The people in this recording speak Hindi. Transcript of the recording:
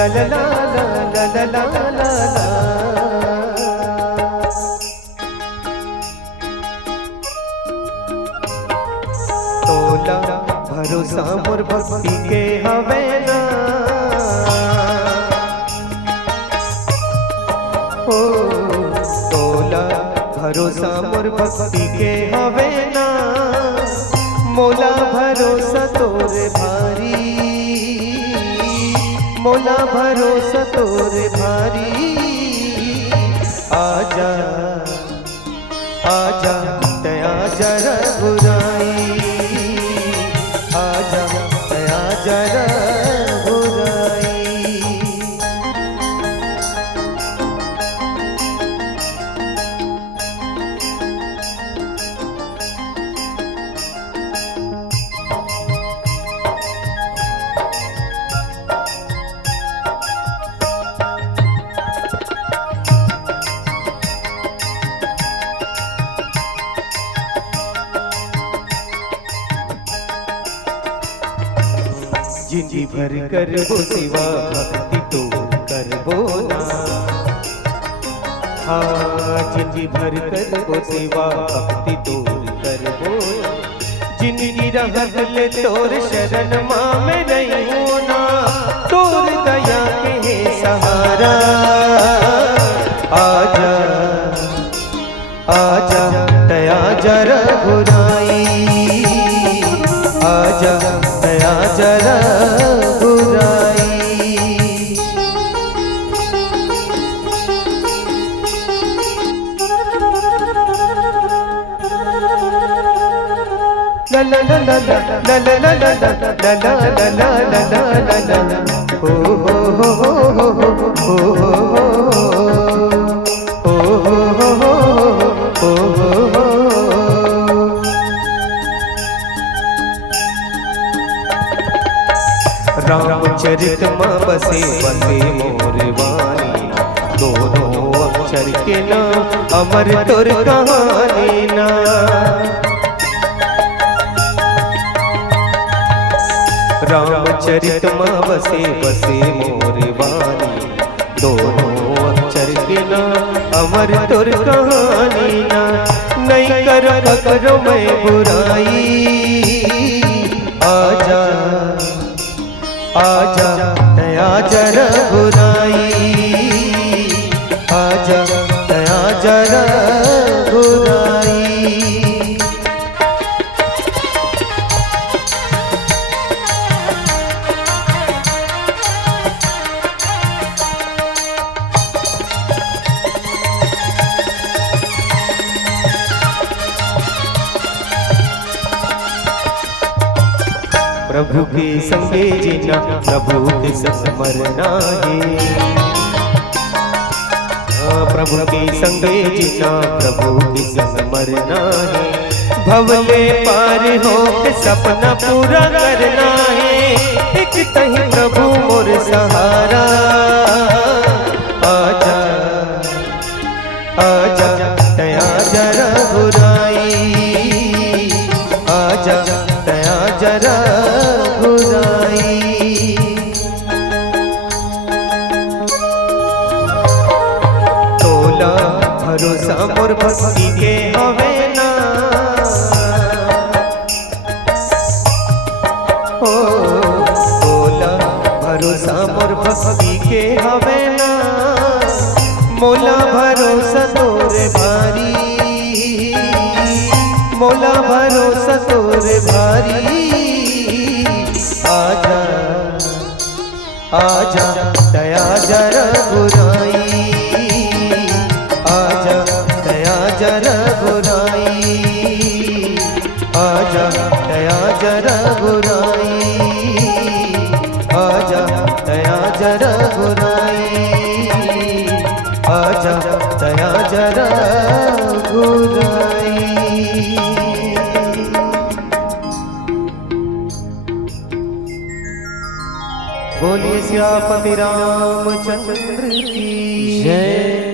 ला ला ला ला ला ला ला ला। तोला भरोसा मोर भक्ति के हवे ना, ओ तोला भरोसा मोर भक्ति के हवे ना, मोला भरोसा तोरे भारी, मोला भरोसा तोरे भारी। आजा आजा दया जरा बुराई, आजा दया जरा बुराई। जिंदगी भर करबो सेवा भक्ति तो करबो ना, हाँ जिंदगी भर करबो सेवा भक्ति तो करबो। जिंदगी रहत ले तोर शरण माँ में रहियो ना, तोर दया के सहारा। आजा आजा दया जरा बुराई, आजा दया जरा बुराई। ला ला ला ला ला ला ला ला ला ला ला ला ला ला ला। हो हो हो हो हो हो हो। रामचरित माँ बसे बसे मोर वाणी, दोनों अक्षर के नाम अमर तुर कहानी ना। रामचरित माँ बसे बसे मोर वाणी, दोनों अक्षर के नाम अमर तुर कहानी ना। नहीं करो मैं बुराई, आजा आजा दया जरा बुराई, आजा दया जरा बुराई। प्रभु के संगे जीना प्रभु के संग मरना है, प्रभु के संगे जीना प्रभु के संग मरना है। भवले पार हो के सपना पूरा करना है, एक तही प्रभु मोर सहारा। आजा आजा दया जरा बुराई, आजा दया जरा बुराई। तोला भरोसा मोर भक्ति के हवे ना, ओ तोला भरोसा मोर भक्ति के हवे ना, मोला भरोसा तोरे भारी, मोला भरोसा तोरे भारी। आजा आजा दया जरा बुराई, आजा दया जरा बुराई, आजा दया जरा बुराई, आजा दया जरा बुराई, आजा दया जरा बुराई। बोलिए सियापति रामचंद्र की जय।